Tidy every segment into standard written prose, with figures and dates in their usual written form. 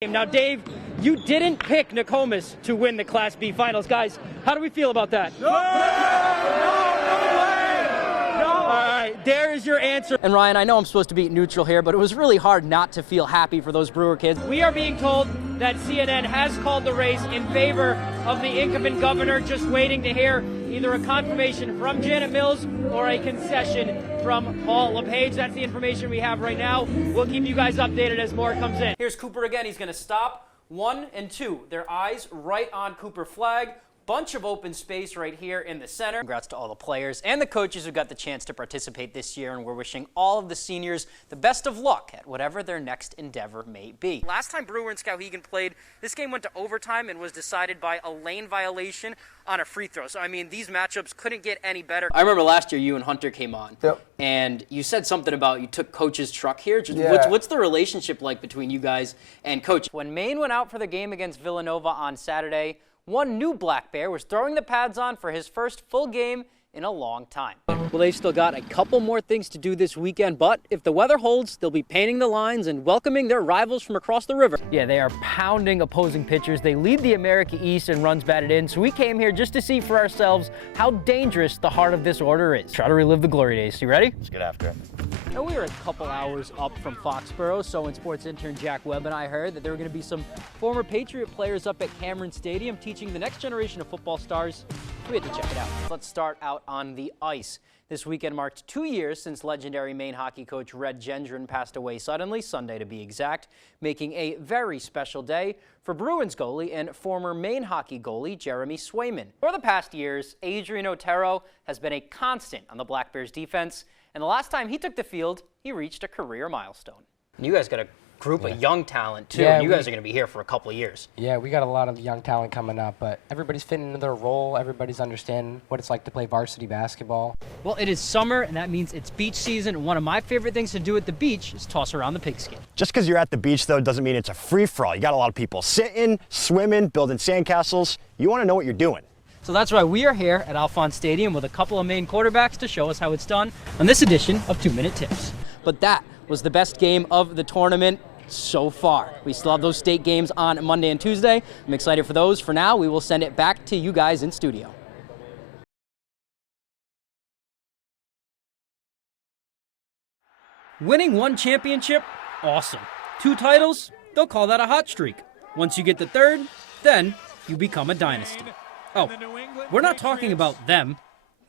Now, Dave, you didn't pick Nokomis to win the Class B finals. Guys, how do we feel about that? No! All right, there is your answer. And Ryan, I know I'm supposed to be neutral here, but it was really hard not to feel happy for those Brewer kids. We are being told that CNN has called the race in favor of the incumbent governor, just waiting to hear either a confirmation from Janet Mills or a concession from Paul LePage. That's the information we have right now. We'll keep you guys updated as more comes in. Here's Cooper again. He's going to stop 1 and 2. Their eyes right on Cooper flag. Bunch of open space right here in the center. Congrats to all the players and the coaches who got the chance to participate this year, and we're wishing all of the seniors the best of luck at whatever their next endeavor may be. Last time Brewer and Skowhegan played, this game went to overtime and was decided by a lane violation on a free throw. So, I mean, these matchups couldn't get any better. I remember last year you and Hunter came on, and you said something about you took Coach's truck here. What's the relationship like between you guys and Coach? When Maine went out for the game against Villanova on Saturday, one new Black Bear was throwing the pads on for his first full game in a long time. Well, they've still got a couple more things to do this weekend, but if the weather holds, they'll be painting the lines and welcoming their rivals from across the river. Yeah, they are pounding opposing pitchers. They lead the America East in runs batted in, so we came here just to see for ourselves how dangerous the heart of this order is. Try to relive the glory days. You ready? Let's get after it. Now, we were a couple hours up from Foxborough, so when sports intern Jack Webb and I heard that there were going to be some former Patriot players up at Cameron Stadium teaching the next generation of football stars, we had to check it out. Let's start out on the ice. This weekend marked 2 years since legendary Maine hockey coach Red Gendron passed away suddenly, Sunday to be exact, making a very special day for Bruins goalie and former Maine hockey goalie Jeremy Swayman. For the past years, Adrian Otero has been a constant on the Black Bears defense, and the last time he took the field, he reached a career milestone. And you guys got a group of young talent, too, and you guys are going to be here for a couple of years. Yeah, we got a lot of young talent coming up, but everybody's fitting into their role. Everybody's understanding what it's like to play varsity basketball. Well, it is summer, and that means it's beach season, and one of my favorite things to do at the beach is toss around the pigskin. Just because you're at the beach, though, doesn't mean it's a free-for-all. You got a lot of people sitting, swimming, building sandcastles. You want to know what you're doing. So that's why we are here at Alphonse Stadium with a couple of Maine quarterbacks to show us how it's done on this edition of 2 Minute Tips. But that was the best game of the tournament so far. We still have those state games on Monday and Tuesday. I'm excited for those. For now, we will send it back to you guys in studio. Winning one championship? Awesome. 2 titles? They'll call that a hot streak. Once you get the 3rd, then you become a dynasty. Oh, we're not talking about them.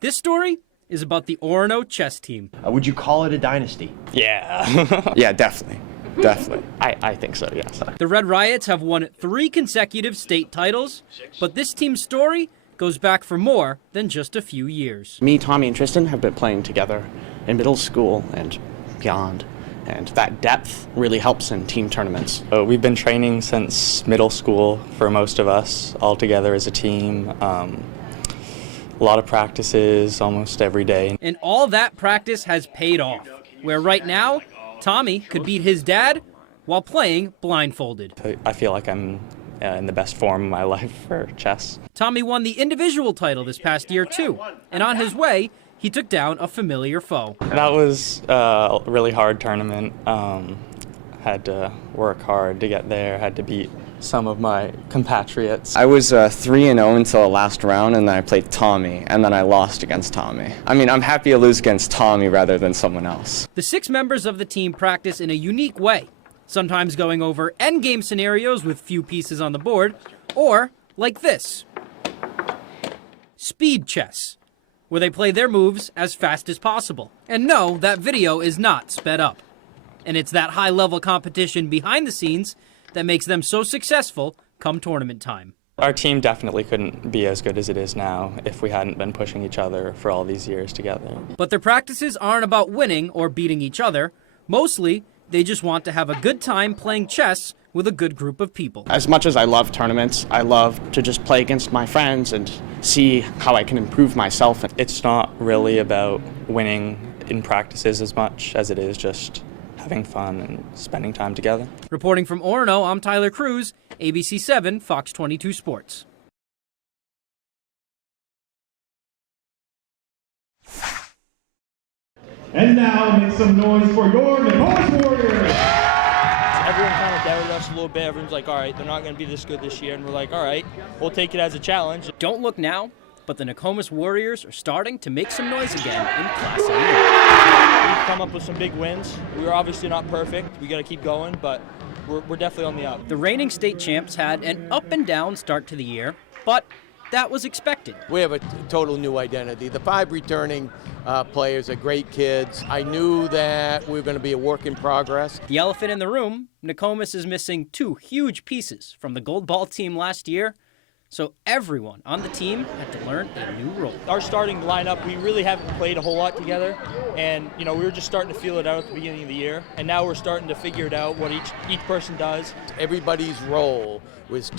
This story is about the Orono chess team. Would you call it a dynasty? Yeah. Yeah, definitely. Definitely. I think so, yes. The Red Riots have won 3 consecutive state titles, but this team's story goes back for more than just a few years. Me, Tommy, and Tristan have been playing together in middle school and beyond, and that depth really helps in team tournaments. We've been training since middle school for most of us, all together as a team. A lot of practices almost every day. And all that practice has paid off, where right now, Tommy could beat his dad while playing blindfolded. I feel like I'm in the best form of my life for chess. Tommy won the individual title this past year, too. And on his way, he took down a familiar foe. That was a really hard tournament. Had to work hard to get there, had to beat some of my compatriots. I was 3-0 until the last round, and then I played Tommy, and then I lost against Tommy. I mean, I'm happy to lose against Tommy rather than someone else. The 6 members of the team practice in a unique way, sometimes going over endgame scenarios with few pieces on the board, or like this, speed chess, where they play their moves as fast as possible. And no, that video is not sped up. And it's that high-level competition behind the scenes that makes them so successful come tournament time. Our team definitely couldn't be as good as it is now if we hadn't been pushing each other for all these years together. But their practices aren't about winning or beating each other. Mostly, they just want to have a good time playing chess with a good group of people. As much as I love tournaments, I love to just play against my friends and see how I can improve myself. It's not really about winning in practices as much as it is just having fun and spending time together. Reporting from Orono, I'm Tyler Krusz, ABC 7, Fox 22 Sports. And now make some noise for your Nokomis Warriors! Everyone kind of doubted us a little bit. Everyone's like, all right, they're not going to be this good this year. And we're like, all right, we'll take it as a challenge. Don't look now, but the Nokomis Warriors are starting to make some noise again in Class A. We've come up with some big wins. We were obviously not perfect. We got to keep going, but we're definitely on the up. The reigning state champs had an up and down start to the year, but that was expected. We have a total new identity. The 5 returning players are great kids. I knew that we were going to be a work in progress. The elephant in the room, Nokomis is missing 2 huge pieces from the gold ball team last year, so everyone on the team had to learn a new role. Our starting lineup, we really haven't played a whole lot together, and we were just starting to feel it out at the beginning of the year, and now we're starting to figure it out, what each person does. Everybody's role was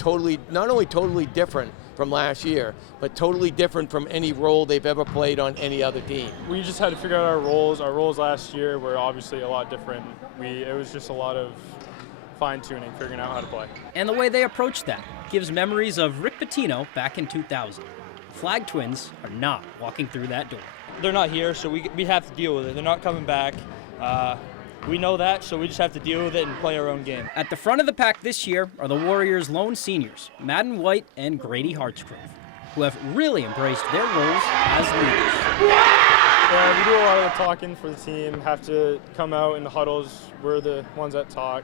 not only totally different from last year, but totally different from any role they've ever played on any other team. We just had to figure out our roles. Our roles last year were obviously a lot different. It was just a lot of fine-tuning, figuring out how to play. And the way they approached that gives memories of Rick Pitino back in 2000. Flag Twins are not walking through that door. They're not here, so we have to deal with it. They're not coming back. We know that, so we just have to deal with it and play our own game. At the front of the pack this year are the Warriors' lone seniors, Madden White and Grady Hartsgrove, who have really embraced their roles as leaders. Yeah, we do a lot of the talking for the team, have to come out in the huddles. We're the ones that talk.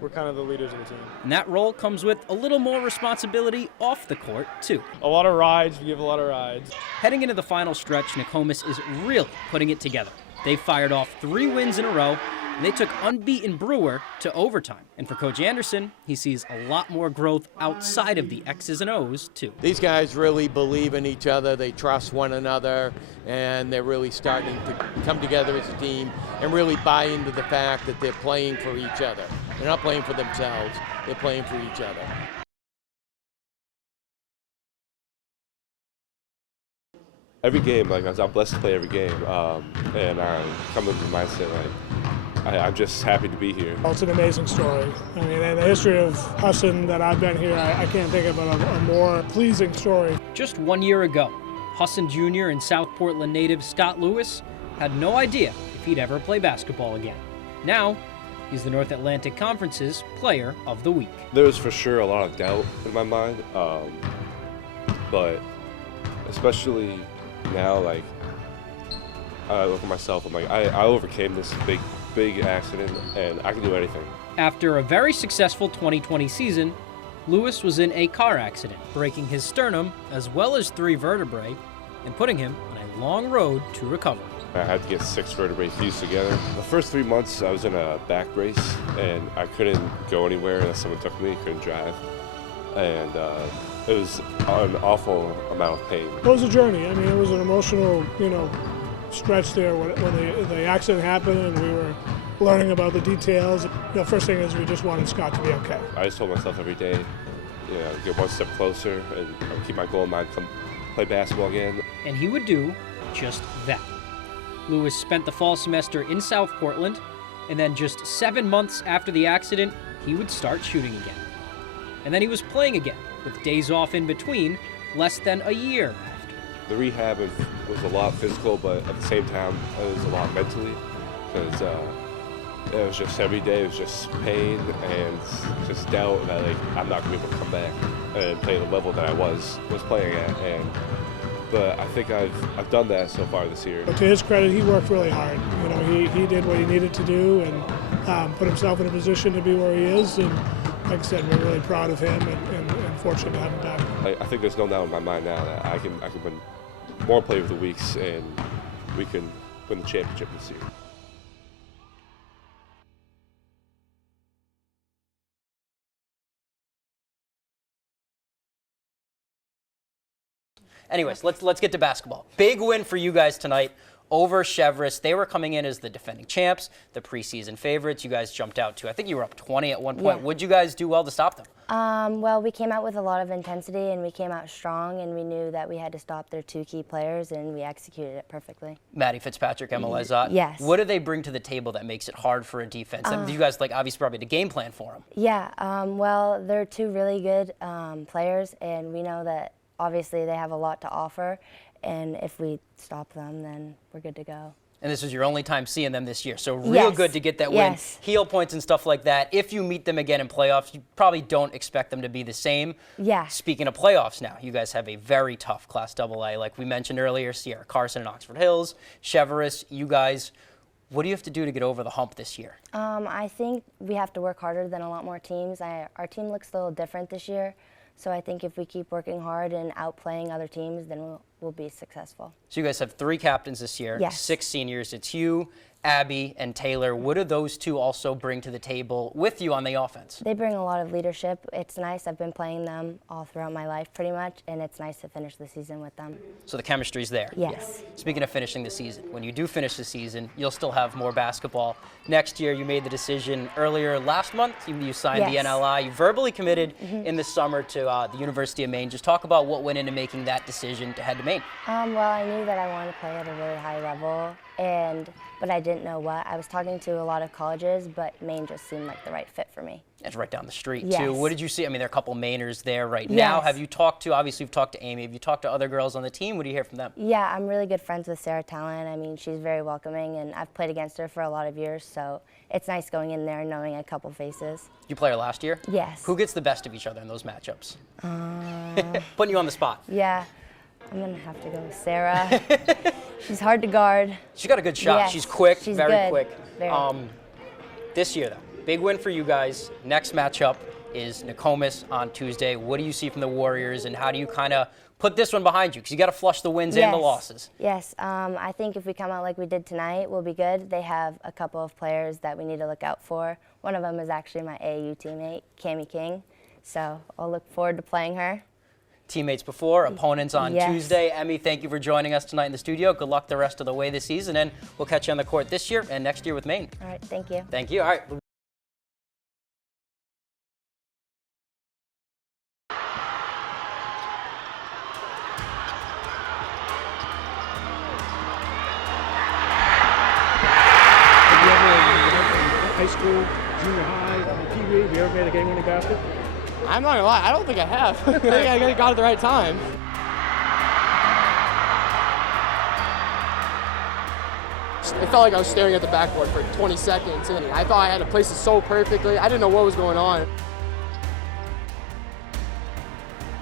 We're kind of the leaders of the team. And that role comes with a little more responsibility off the court, too. A lot of rides, we give a lot of rides. Heading into the final stretch, Nokomis is really putting it together. They fired off 3 wins in a row, and they took unbeaten Brewer to overtime. And for Coach Anderson, he sees a lot more growth outside of the X's and O's, too. These guys really believe in each other, they trust one another, and they're really starting to come together as a team and really buy into the fact that they're playing for each other. They're not playing for themselves, they're playing for each other. Every game, I'm blessed to play every game, and I come with the mindset, I'm just happy to be here. Well, it's an amazing story. I mean, in the history of Husson that I've been here, I can't think of a more pleasing story. Just 1 year ago, Husson Jr. and South Portland native Scott Lewis had no idea if he'd ever play basketball again. Now, he's the North Atlantic Conference's Player of the Week. There was for sure a lot of doubt in my mind, but especially now, I look at myself, I overcame this big accident, and I can do anything. After a very successful 2020 season, Lewis was in a car accident, breaking his sternum as well as 3 vertebrae and putting him on a long road to recovery. I had to get 6 vertebrae fused together. The first 3 months I was in a back brace, and I couldn't go anywhere unless someone took me, couldn't drive. And it was an awful amount of pain. It was a journey. I mean, it was an emotional, stretch there when the accident happened and we were learning about the details. First thing is we just wanted Scott to be okay. I just told myself every day, get one step closer and keep my goal in mind, come play basketball again. And he would do just that. Lewis spent the fall semester in South Portland, and then just 7 months after the accident, he would start shooting again. And then he was playing again, with days off in between, less than a year after. The rehab was a lot physical, but at the same time, it was a lot mentally, because it was just every day, it was just pain and just doubt that I'm not going to be able to come back and play the level that I was playing at. But I think I've done that so far this year. But to his credit, he worked really hard. He did what he needed to do and put himself in a position to be where he is. And like I said, we're really proud of him and fortunate to have him back. I think there's no doubt in my mind now that I can win more Player of the Weeks and we can win the championship this year. Anyways, let's get to basketball. Big win for you guys tonight over Cheverus. They were coming in as the defending champs, the preseason favorites. You guys jumped out to, I think you were up 20 at one point. Yeah. Would you guys do well to stop them? Well, we came out with a lot of intensity and we came out strong and we knew that we had to stop their 2 key players and we executed it perfectly. Maddie Fitzpatrick, Emma Lizotte. Yes. What do they bring to the table that makes it hard for a defense? You guys obviously probably the game plan for them. Yeah, well, they're 2 really good players and we know that obviously they have a lot to offer, and if we stop them, then we're good to go. And this was your only time seeing them this year. So real good to get that win. Heel points and stuff like that. If you meet them again in playoffs, you probably don't expect them to be the same. Yeah. Speaking of playoffs now, you guys have a very tough Class AA. Like we mentioned earlier, Sierra Carson and Oxford Hills, Cheverus, you guys. What do you have to do to get over the hump this year? I think we have to work harder than a lot more teams. Our team looks a little different this year. So I think if we keep working hard and outplaying other teams, then we'll be successful. So you guys have 3 captains this year, 6 seniors. It's you, Abby, and Taylor. What do those 2 also bring to the table with you on the offense? They bring a lot of leadership. It's nice. I've been playing them all throughout my life pretty much, and it's nice to finish the season with them. So the chemistry's there? Yes. Yeah. Speaking of finishing the season, when you do finish the season, you'll still have more basketball. Next year, you made the decision earlier last month. You signed the NLI. You verbally committed in the summer to the University of Maine. Just talk about what went into making that decision to head to Maine. Well, I knew that I wanted to play at a really high level, but I didn't know what. I was talking to a lot of colleges, but Maine just seemed like the right fit for me. It's right down the street, yes. too. What did you see? I mean, there are a couple Mainers there right now. Have you talked to, obviously you've talked to Amy, have you talked to other girls on the team? What do you hear from them? Yeah, I'm really good friends with Sarah Talon. I mean, she's very welcoming, and I've played against her for a lot of years, so it's nice going in there and knowing a couple faces. You play her last year? Yes. Who gets the best of each other in those matchups? Putting you on the spot. Yeah. I'm going to have to go with Sarah. She's hard to guard. She's got a good shot. Yes, she's quick, she's very good. quick. Very. This year, though, big win for you guys. Next matchup is Nokomis on Tuesday. What do you see from the Warriors, and how do you kind of put this one behind you? Because you got to flush the wins and the losses. Yes. I think if we come out like we did tonight, we'll be good. They have a couple of players that we need to look out for. One of them is actually my AAU teammate, Cammie King. So I'll look forward to playing her. Teammates before, opponents on Tuesday. Emmie, thank you for joining us tonight in the studio. Good luck the rest of the way this season, and we'll catch you on the court this year and next year with Maine. All right, thank you. Thank you. All right. High school, junior high, Pee Wee, have you ever made a game-winning basket? I'm not gonna lie, I don't think I have. I think I got it at the right time. It felt like I was staring at the backboard for 20 seconds, and I thought I had to place it so perfectly. I didn't know what was going on.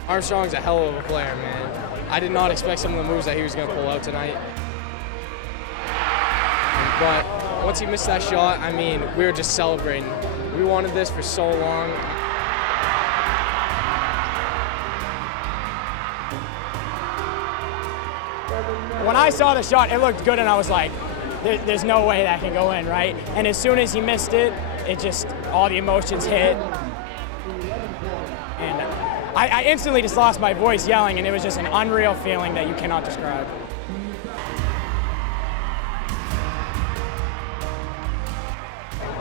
Armstrong's a hell of a player, man. I did not expect some of the moves that he was going to pull out tonight. But once he missed that shot, I mean, we were just celebrating. We wanted this for so long. When I saw the shot, it looked good, and I was like, there's no way that can go in, right? And as soon as he missed it, it just, all the emotions hit. And I instantly just lost my voice yelling, and it was just an unreal feeling that you cannot describe.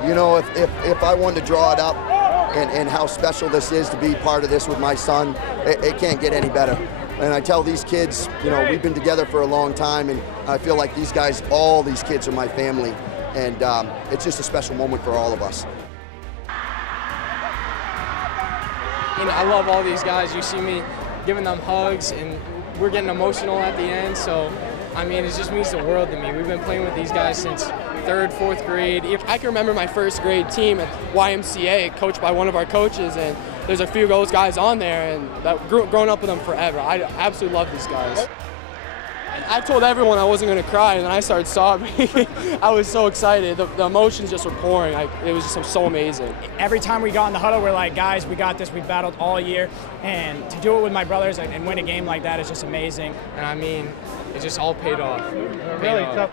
You know, if I wanted to draw it up and how special this is to be part of this with my son, it can't get any better. And I tell these kids, you know, we've been together for a long time, and I feel like these guys, all these kids are my family, and it's just a special moment for all of us. You know, I love all these guys. You see me giving them hugs, and we're getting emotional at the end, so, I mean, it just means the world to me. We've been playing with these guys since 3rd, 4th grade. I can remember my 1st grade team at YMCA, coached by one of our coaches, and there's a few of those guys on there, and that grown up with them forever. I absolutely love these guys. I told everyone I wasn't going to cry, and then I started sobbing. I was so excited. The emotions just were pouring. It was just so amazing. Every time we got in the huddle, we're like, guys, we got this. We battled all year, and to do it with my brothers and win a game like that is just amazing. And I mean, it just all paid off. Really tough.